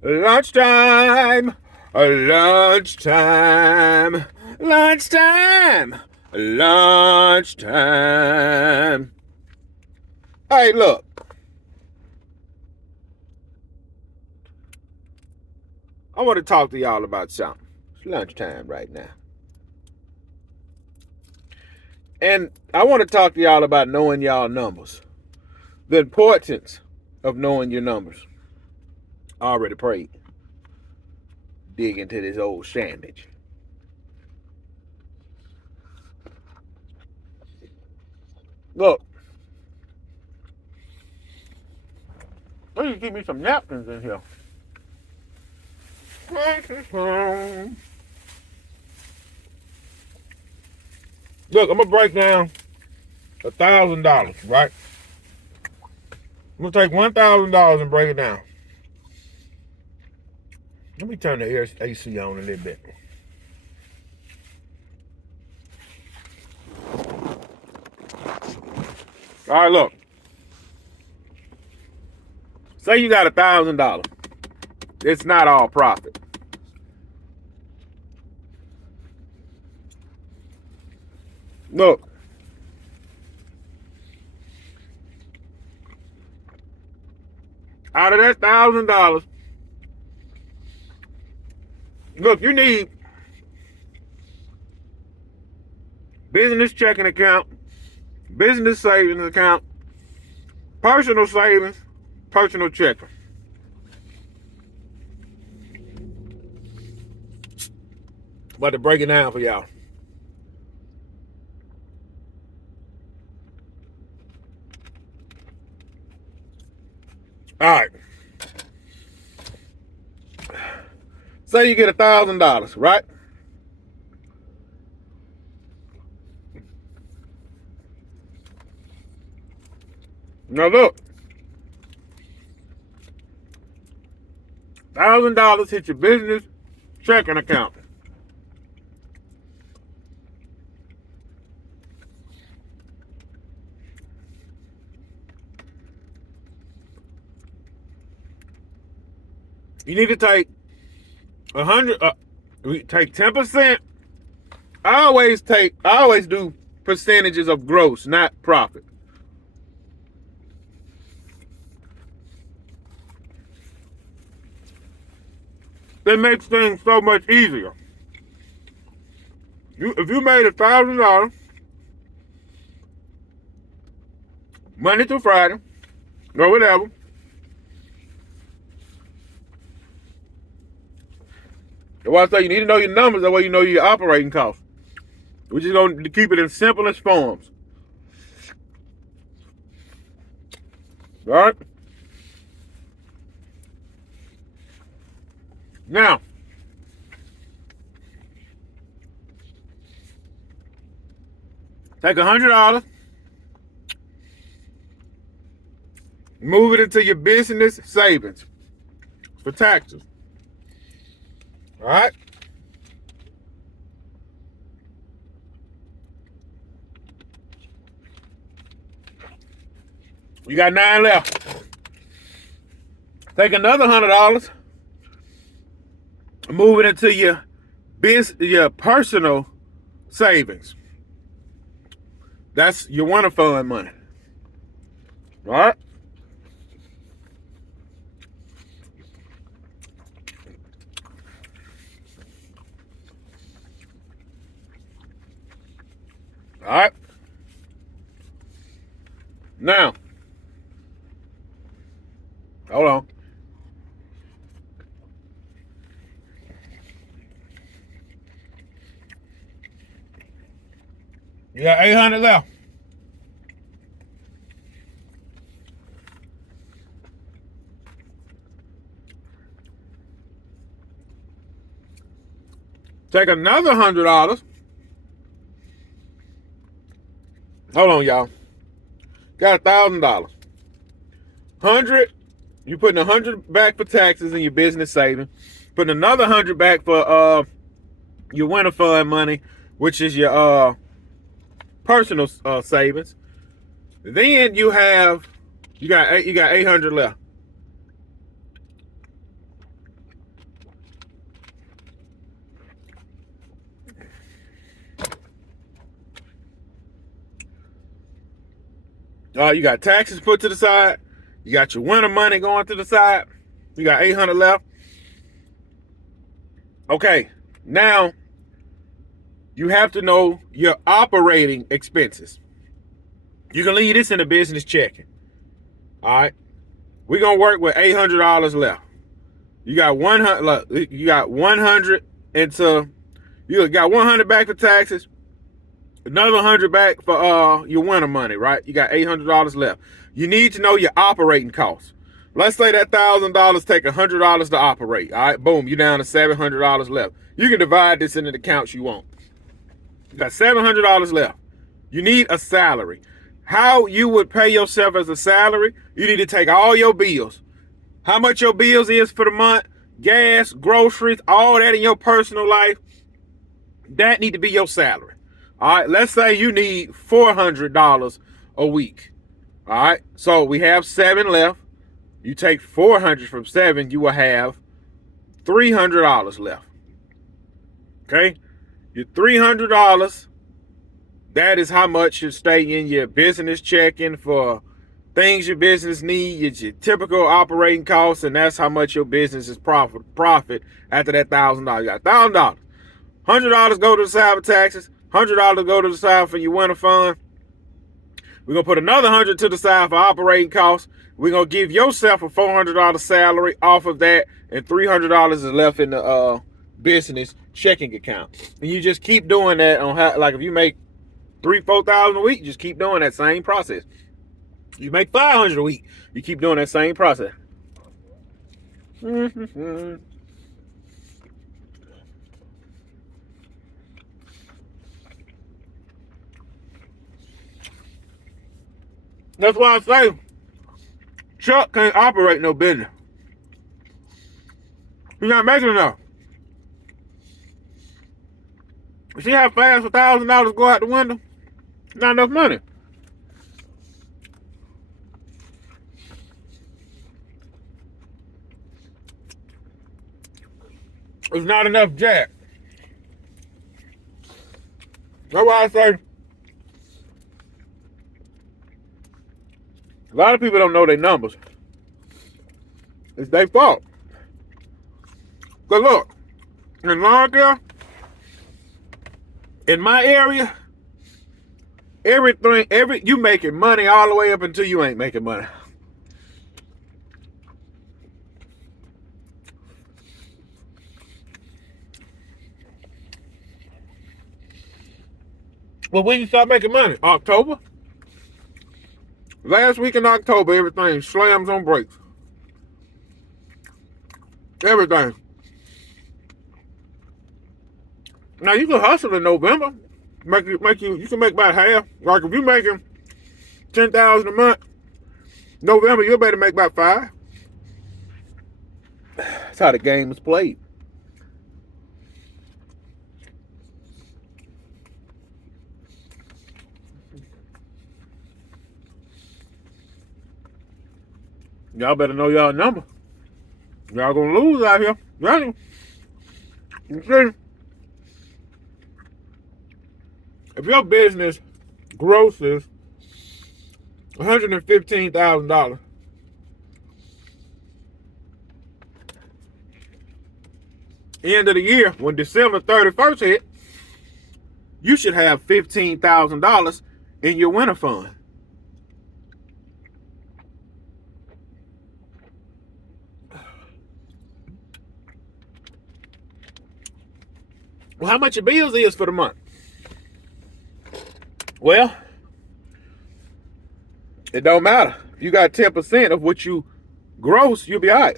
Lunchtime, lunchtime, lunchtime, lunchtime. Hey, look. I want to talk to y'all about something. It's lunchtime right now. And I want to talk to y'all about knowing y'all numbers. The importance of knowing your numbers. I already prayed. Dig into this old sandwich. Look. I need to give me some napkins in here. Look, I'm going to break down $1,000, right? I'm going to take $1,000 and break it down. Let me turn the AC on a little bit. All right, look. Say you got $1,000. It's not all profit. Look. Out of that $1,000, look, you need business checking account, business savings account, personal savings, personal checking. About to break it down for y'all. All right. Say you get $1,000, right? Now look. $1,000 hit your business checking account. You need to take 100. We take 10%. I always do percentages of gross, not profit. That makes things so much easier. If you made $1,000 Monday through Friday, or whatever, that's why I say you need to know your numbers. That way you know your operating costs. We're just going to keep it in simplest forms. All right? Now, take $100, move it into your business savings for taxes. All right? You got 9 left. Take another $100, move it into your personal savings. That's your winter fund money. All right? All right. Now, hold on. You got 800 left. Take another $100. Hold on, y'all. Got $1,000. 100. You putting 100 back for taxes in your business savings. Putting another 100 back for your winter fund money, which is your personal savings. Then you got 800 left. You got taxes put to the side. You got your winter money going to the side. You got 800 left. Okay, now you have to know your operating expenses. You can leave this in a business checking. All right, we're gonna work with $800 left. You got 100. You got 100 into. You got 100 back for taxes. Another 100 back for your winter money, right? You got $800 left. You need to know your operating costs. Let's say that $1,000 take $100 to operate. All right, boom, you're down to $700 left. You can divide this into the accounts you want. You got $700 left. You need a salary. How you would pay yourself as a salary? You need to take all your bills. How much your bills is for the month, gas, groceries, all that in your personal life. That need to be your salary. All right, let's say you need $400 a week. All right, so we have 7 left. You take 400 from 7, you will have $300 left. Okay, your $300, that is how much should stay in your business checking for things your business needs, your typical operating costs, and that's how much your business is profit after that $1,000. You got $1,000. $100 go to the side for taxes. $100 go to the side for your winter fund. We're going to put another 100 to the side for operating costs. We're going to give yourself a $400 salary off of that, and $300 is left in the business checking account. And you just keep doing that on how, like if you make $3,000-4,000 a week, just keep doing that same process. You make $500 a week, you keep doing that same process. That's why I say Chuck can't operate no business. He's not making enough. You see how fast $1,000 go out the window? Not enough money. It's not enough jack. That's why I say a lot of people don't know their numbers. It's their fault. But look, in Lawndale, in my area, you making money all the way up until you ain't making money. Well, when you start making money? October? Last week in October, everything slams on brakes. Everything. Now you can hustle in November. You can make about half. Like if you're making $10,000 a month, November you better make about $5,000. That's how the game is played. Y'all better know y'all number. Y'all gonna lose out here. Right? You see? If your business grosses $115,000, end of the year, when December 31st hit, you should have $15,000 in your winter fund. Well, how much your bills is for the month? Well, it don't matter. If you got 10% of what you gross, you'll be all right.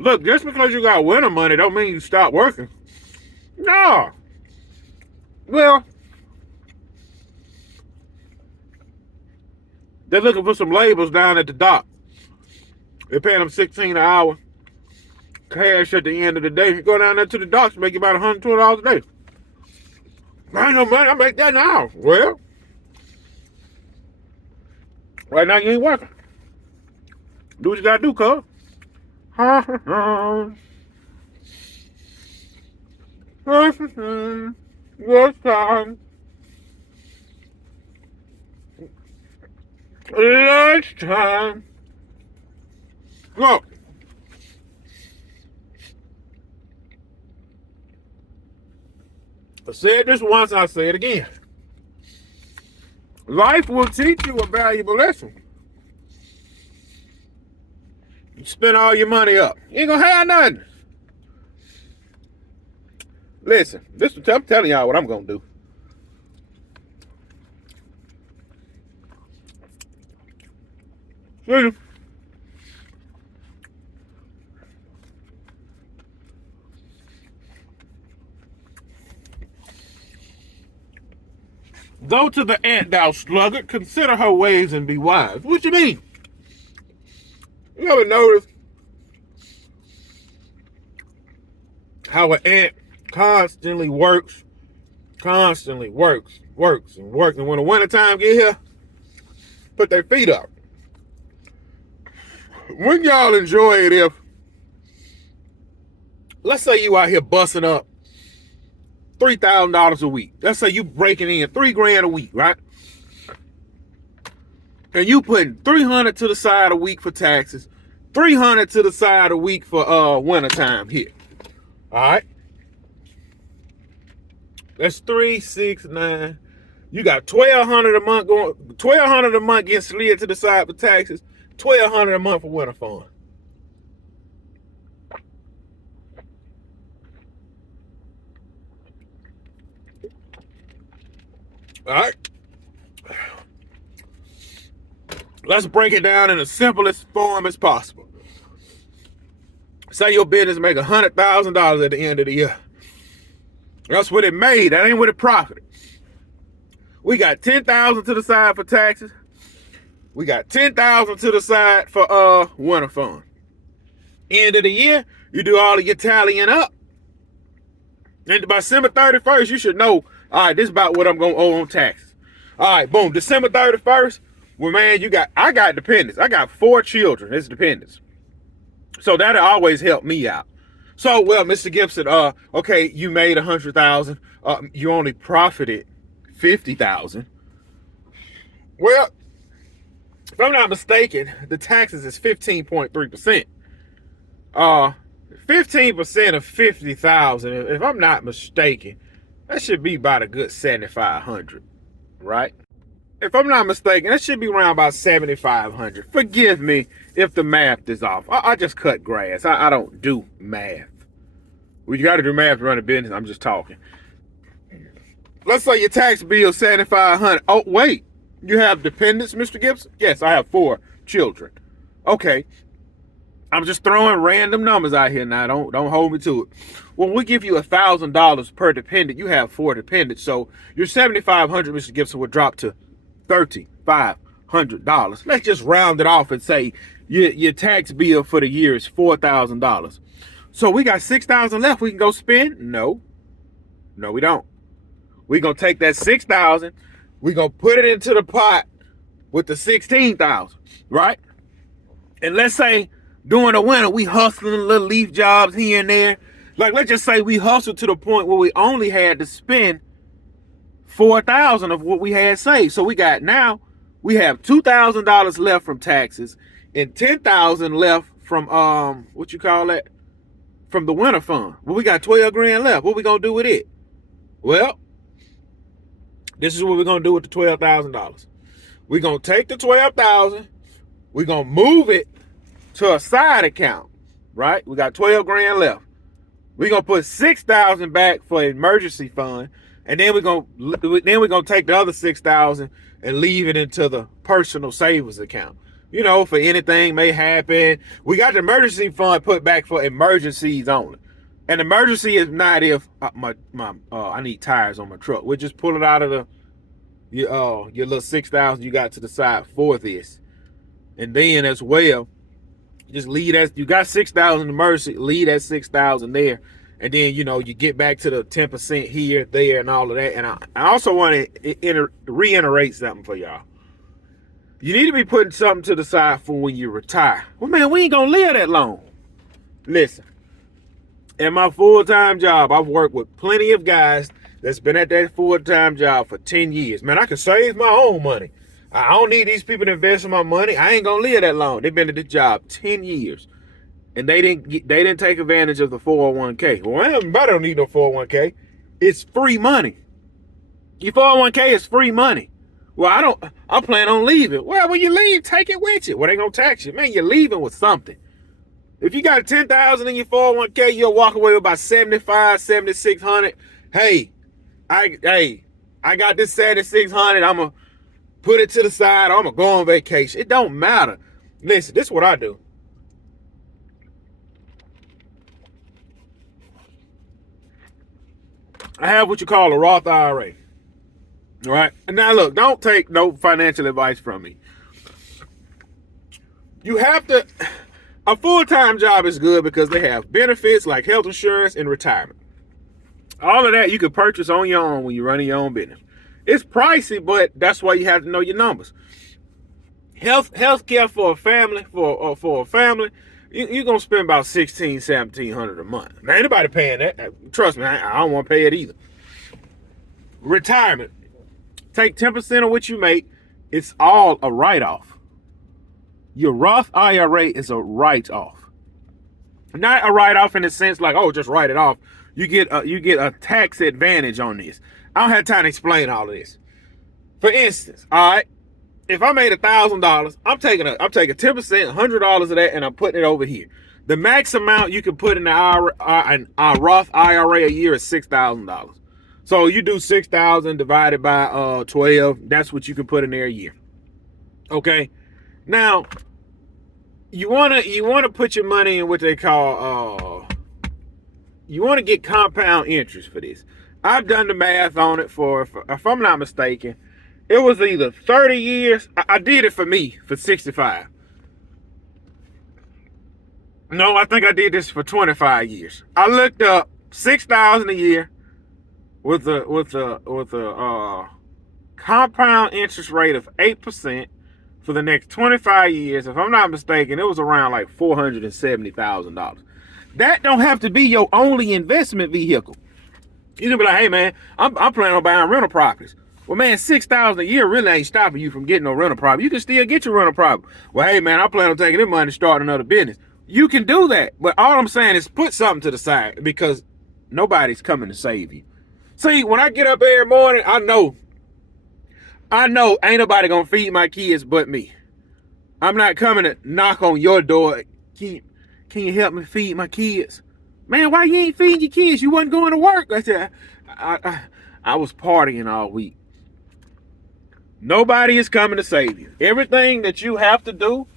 Look, just because you got winter money don't mean you stop working. No. Well, they're looking for some labels down at the dock. They're paying them $16 an hour. Cash at the end of the day. You go down there to the docks, make you about $120 a day. I ain't no money, I make that now. Well, right now you ain't working. Do what you gotta do, cuz. Lunchtime. Lunchtime. Look. I said this once, I'll say it again. Life will teach you a valuable lesson. You spend all your money up. You ain't gonna have nothing. Listen, I'm telling y'all what I'm gonna do. See? Go to the ant, thou sluggard, consider her ways and be wise. What you mean? You ever notice how an ant constantly works, and works. And when the wintertime get here, put their feet up. Wouldn't y'all enjoy it if, let's say you out here busting up $3,000 a week. Let's say you breaking in $3,000 a week, right? And you putting $300 to the side a week for taxes, $300 to the side a week for wintertime here. All right. That's 3, 6, 9. You got $1,200 a month going. $1,200 a month getting slid to the side for taxes. $1,200 a month for winter fund. All right. Let's break it down in the simplest form as possible. Say your business make $100,000 at the end of the year. That's what it made. That ain't what it profited. We got $10,000 to the side for taxes. We got $10,000 to the side for winter fund. End of the year, you do all of your tallying up. And by December 31st, you should know, all right, this is about what I'm gonna owe on taxes. All right, boom. December 31st, well, man, I got dependents. I got 4 children as dependents. So that'll always help me out. So, well, Mr. Gibson, okay, you made $100,000. You only profited $50,000. Well, if I'm not mistaken, the taxes is 15.3%. 15% of 50,000, if I'm not mistaken, that should be about a good 7,500, right? If I'm not mistaken, that should be around about 7,500. Forgive me if the math is off. I just cut grass. I don't do math. We got to do math to run a business. I'm just talking. Let's say your tax bill is 7,500. Oh, wait. You have dependents, Mr. Gibson? Yes, I have 4 children. Okay. I'm just throwing random numbers out here now. Don't hold me to it. When we give you $1,000 per dependent, you have 4 dependents. So your 7,500, Mr. Gibson, would drop to $3,500. Let's just round it off and say your tax bill for the year is $4,000. So we got $6,000 left we can go spend? No, we don't. We're going to take that $6,000. We're going to put it into the pot with the $16,000, right? And let's say during the winter, we hustling little leaf jobs here and there. Like, let's just say we hustled to the point where we only had to spend $4,000 of what we had saved. So we have $2,000 left from taxes and $10,000 left from from the winter fund. Well, we got $12,000 left. What we gonna do with it? Well, this is what we're gonna do with the $12,000. We're gonna take the $12,000. We're gonna move it to a side account, right? We got $12,000 left. We're gonna put $6,000 back for an emergency fund. And then we're gonna take the other $6,000 and leave it into the personal savings account. You know, for anything may happen. We got the emergency fund put back for emergencies only. An emergency is not if I need tires on my truck. We'll just pull it out of your little $6,000 you got to the side for this. And then as well, just leave that. You got $6,000 emergency. Leave that $6,000 there. And then, you get back to the 10% here, there, and all of that. And I also want to reiterate something for y'all. You need to be putting something to the side for when you retire. Well, man, we ain't going to live that long. Listen, At my full-time job, I've worked with plenty of guys that's been at that full-time job for 10 years. Man, I can save my own money. I don't need these people to invest in my money. I ain't gonna live that long. They've been at this job 10 years. And they didn't take advantage of the 401k. Well, everybody don't need no 401k. It's free money. Your 401k is free money. Well, I plan on leaving. Well, when you leave, take it with you. Well, they gonna tax you. Man, you're leaving with something. If you got $10,000 in your 401k, you'll walk away with about 75, 7,600. Hey, I got this 7,600. I'm gonna put it to the side. I'm gonna go on vacation. It don't matter. Listen, this is what I do. I have what you call a Roth IRA. All right. And now look, don't take no financial advice from me. You have to. A full-time job is good because they have benefits like health insurance and retirement. All of that you can purchase on your own when you're running your own business. It's pricey, but that's why you have to know your numbers. Health care for a family, you're gonna spend about $1,600-1,700 a month. Now anybody paying that? Trust me, I don't want to pay it either. Retirement. Take 10% of what you make. It's all a write-off. Your Roth IRA is a write-off. Not a write-off in the sense like, oh, just write it off. You get a tax advantage on this. I don't have time to explain all of this. For instance, all right, if I made $1,000, I'm taking 10%, $100 of that, and I'm putting it over here. The max amount you can put in a Roth IRA a year is $6,000. So you do 6,000 divided by 12. That's what you can put in there a year. Okay. Now, you wanna put your money in what they call you want to get compound interest for this. I've done the math on it for if I'm not mistaken, it was either 30 years. I did it for me for 65. No, I think I did this for 25 years. I looked up 6,000 a year with a compound interest rate of 8%. For the next 25 years, if I'm not mistaken, it was around like $470,000. That don't have to be your only investment vehicle. You can be like, hey man, I'm planning on buying rental properties. Well man, $6,000 a year really ain't stopping you from getting no rental property. You can still get your rental property. Well, hey man, I plan on taking this money and starting another business. You can do that, but all I'm saying is put something to the side because nobody's coming to save you. See, when I get up every morning, I know ain't nobody gonna feed my kids but me. I'm not coming to knock on your door. Can you help me feed my kids? Man, why you ain't feeding your kids? You wasn't going to work. I said, I was partying all week. Nobody is coming to save you. Everything that you have to do,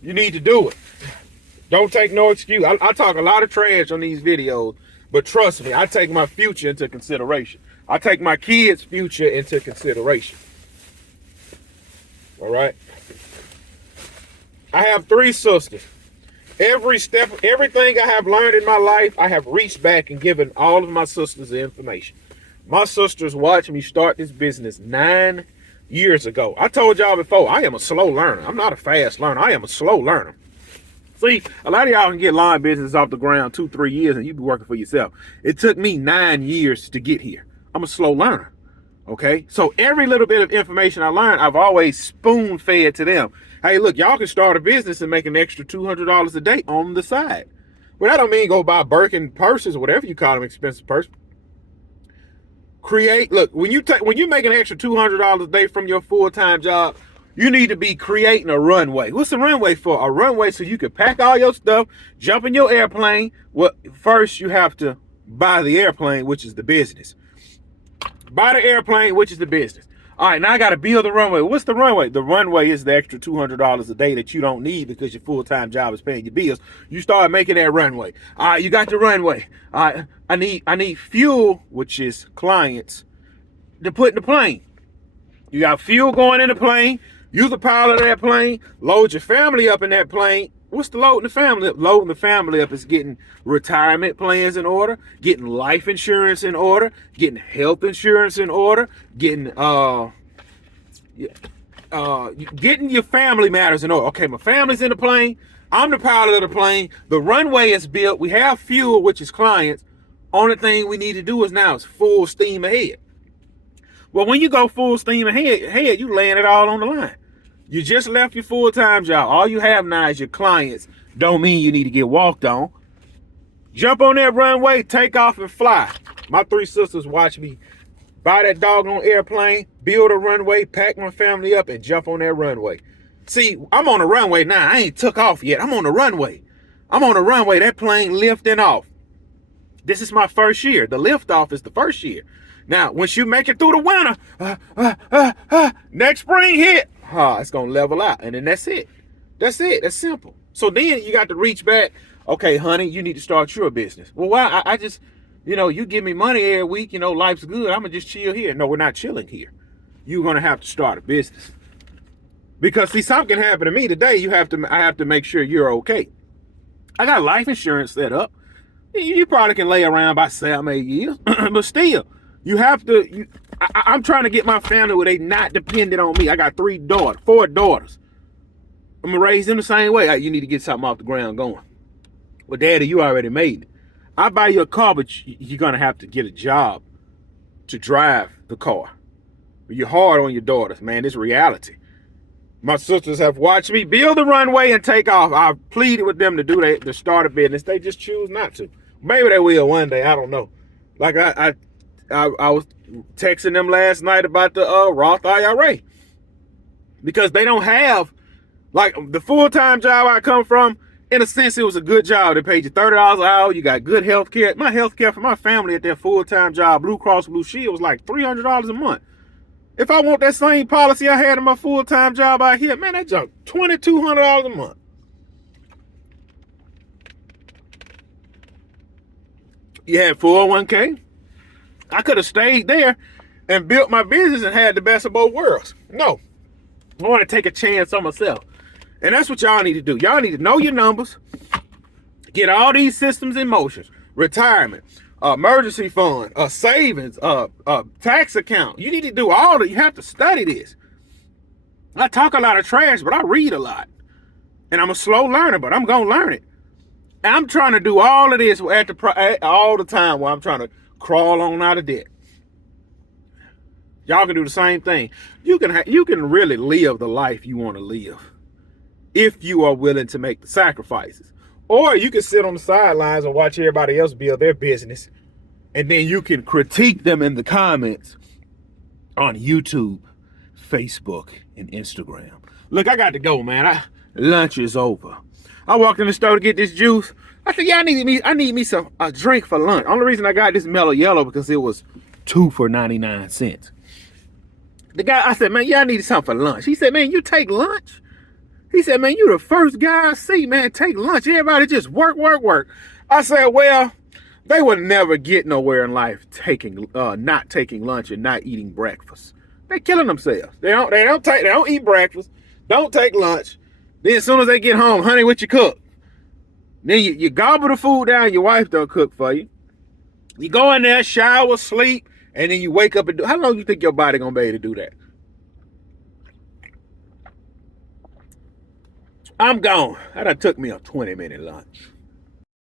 you need to do it. Don't take no excuse. I talk a lot of trash on these videos, but trust me, I take my future into consideration. I take my kids' future into consideration. All right. I have 3 sisters. Everything I have learned in my life, I have reached back and given all of my sisters the information. My sisters watched me start this business 9 years ago. I told y'all before, I am a slow learner. I'm not a fast learner. I am a slow learner. See, a lot of y'all can get lawn business off the ground 2-3 years and you be working for yourself. It took me 9 years to get here. I'm a slow learner. Okay, so every little bit of information I learned, I've always spoon fed to them. Hey, look, y'all can start a business and make an extra $200 a day on the side. Well, that don't mean go buy Birkin purses or whatever you call them, expensive purse. Look, when you make an extra $200 a day from your full-time job, you need to be creating a runway. What's a runway for? A runway so you can pack all your stuff, jump in your airplane. Well, first you have to buy the airplane, which is the business. Buy the airplane, which is the business. All right, now I got to build the runway. What's the runway? The runway is the extra $200 a day that you don't need because your full-time job is paying your bills. You start making that runway. All right, you got the runway. All right, I need fuel, which is clients, to put in the plane. You got fuel going in the plane. You the pilot of that plane. Load your family up in that plane. What's the loading the family up? Loading the family up is getting retirement plans in order, getting life insurance in order, getting health insurance in order, getting getting your family matters in order. Okay, my family's in the plane. I'm the pilot of the plane. The runway is built. We have fuel, which is clients. Only thing we need to do is now is full steam ahead. Well, when you go full steam ahead, you laying it all on the line. You just left your full-time job. All you have now is your clients. Don't mean you need to get walked on. Jump on that runway, take off and fly. My 3 sisters watch me buy that doggone airplane, build a runway, pack my family up, and jump on that runway. See, I'm on the runway now. I ain't took off yet. I'm on the runway. I'm on the runway. That plane lifting off. This is my first year. The lift off is the first year. Now, once you make it through the winter, next spring hit, it's going to level out. And then that's it. That's it. That's simple. So then you got to reach back. Okay, honey, you need to start your business. Well, why? I just, you give me money every week. Life's good. I'm going to just chill here. No, we're not chilling here. You're going to have to start a business. Because, see, something can happen to me today. I have to make sure you're okay. I got life insurance set up. You probably can lay around about 7, 8 years. But still, you have to. I'm trying to get my family where they not dependent on me. I got 4 daughters. I'm going to raise them the same way. You need to get something off the ground going. Well, Daddy, you already made it. I buy you a car, but you're going to have to get a job to drive the car. You're hard on your daughters, man. It's reality. My sisters have watched me build the runway and take off. I've pleaded with them to start a business. They just choose not to. Maybe they will one day. I don't know. Like I was texting them last night about the Roth IRA, because they don't have, like, the full-time job I come from. In a sense, it was a good job. They paid you $30 an hour. You got good health care. My health care for my family at their full-time job, Blue Cross Blue Shield, was like $300 a month. If I want that same policy I had in my full-time job out here, man, that junk $2,200 a month. You had 401k. I could have stayed there and built my business and had the best of both worlds. No, I want to take a chance on myself. And that's what y'all need to do. Y'all need to know your numbers, get all these systems in motion: retirement, emergency fund, savings, tax account. You need to do all that. You have to study this. I talk a lot of trash, but I read a lot. And I'm a slow learner, but I'm going to learn it. And I'm trying to do all of this all the time while I'm trying to crawl on out of debt. Y'all can do the same thing. You can really live the life you want to live if you are willing to make the sacrifices. Or you can sit on the sidelines and watch everybody else build their business, and then you can critique them in the comments on YouTube, Facebook, and Instagram. Look, I got to go, man. Lunch is over. I walked in the store to get this juice. I said, yeah, I need me a drink for lunch. Only reason I got this Mellow Yellow because it was 2 for 99 cents. The guy, I said, man, yeah, I need something for lunch. He said, man, you take lunch? He said, man, you the first guy I see, man, take lunch. Everybody just work. I said, well, they would never get nowhere in life not taking lunch and not eating breakfast. They're killing themselves. They don't eat breakfast, don't take lunch. Then as soon as they get home, honey, what you cook? Then you gobble the food down, your wife don't cook for you. You go in there, shower, sleep, and then you wake up and how long you think your body gonna be able to do that? I'm gone. That took me a 20-minute lunch.